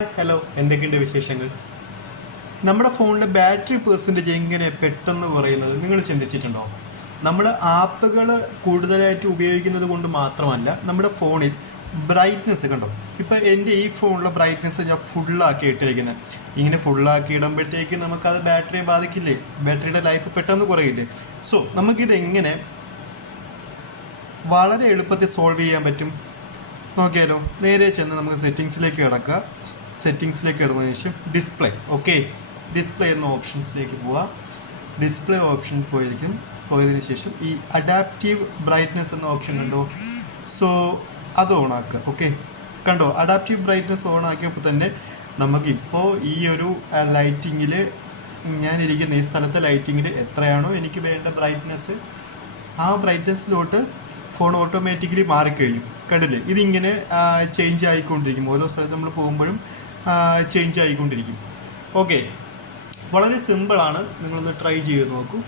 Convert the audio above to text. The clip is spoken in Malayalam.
ഹലോ, എന്തൊക്കെയുണ്ട് വിശേഷങ്ങൾ? നമ്മുടെ ഫോണിലെ ബാറ്ററി പെർസെൻറ്റേജ് എങ്ങനെ പെട്ടെന്ന് കുറയുന്നത് നിങ്ങൾ ചിന്തിച്ചിട്ടുണ്ടോ? നമ്മൾ ആപ്പുകൾ കൂടുതലായിട്ട് ഉപയോഗിക്കുന്നത് കൊണ്ട് മാത്രമല്ല, നമ്മുടെ ഫോണിൽ ബ്രൈറ്റ്നസ് കണ്ടോ. ഇപ്പം എൻ്റെ ഈ ഫോണിലെ ബ്രൈറ്റ്നസ് ഞാൻ ഫുള്ളാക്കി ഇട്ടിരിക്കുന്നത്. ഇങ്ങനെ ഫുള്ളാക്കി ഇടുമ്പോഴത്തേക്ക് നമുക്കത് ബാറ്ററിയെ ബാധിക്കില്ലേ? ബാറ്ററിയുടെ ലൈഫ് പെട്ടെന്ന് കുറയില്ലേ? സോ നമുക്കിത് എങ്ങനെ വളരെ എളുപ്പത്തിൽ സോൾവ് ചെയ്യാൻ പറ്റും നോക്കിയാലോ. നേരെ ചെന്ന് നമുക്ക് സെറ്റിങ്സിലേക്ക് കിടക്കുക. സെറ്റിങ്സിലേക്ക് ഇടുന്നതിന് ശേഷം ഡിസ്പ്ലേ, ഓക്കെ, ഡിസ്പ്ലേ എന്ന ഓപ്ഷൻസിലേക്ക് പോവുക. ഡിസ്പ്ലേ ഓപ്ഷൻ പോയതിന് ശേഷം ഈ അഡാപ്റ്റീവ് ബ്രൈറ്റ്നസ് എന്ന ഓപ്ഷൻ കണ്ടോ. സോ അത് ഓണാക്കുക. ഓക്കെ, കണ്ടോ, അഡാപ്റ്റീവ് ബ്രൈറ്റ്നസ് ഓൺ ആക്കിയപ്പോൾ തന്നെ നമുക്കിപ്പോൾ ഈ ഒരു ലൈറ്റിങ്ങിൽ, ഞാനിരിക്കുന്ന ഈ സ്ഥലത്തെ ലൈറ്റിങ്ങിൽ എത്രയാണോ എനിക്ക് വേണ്ട ബ്രൈറ്റ്നസ്, ആ ബ്രൈറ്റ്നസ്സിലോട്ട് ഫോൺ ഓട്ടോമാറ്റിക്കലി മാറിക്കഴിയും. കണ്ടില്ലേ, ഇതിങ്ങനെ ചേഞ്ച് ആയിക്കൊണ്ടിരിക്കും. ഓരോ സ്ഥലത്ത് നമ്മൾ പോകുമ്പോഴും ചേഞ്ച് ആയിക്കൊണ്ടിരിക്കും. ഓക്കെ, വളരെ സിമ്പിളാണ്, നിങ്ങളൊന്ന് ട്രൈ ചെയ്ത് നോക്കൂ.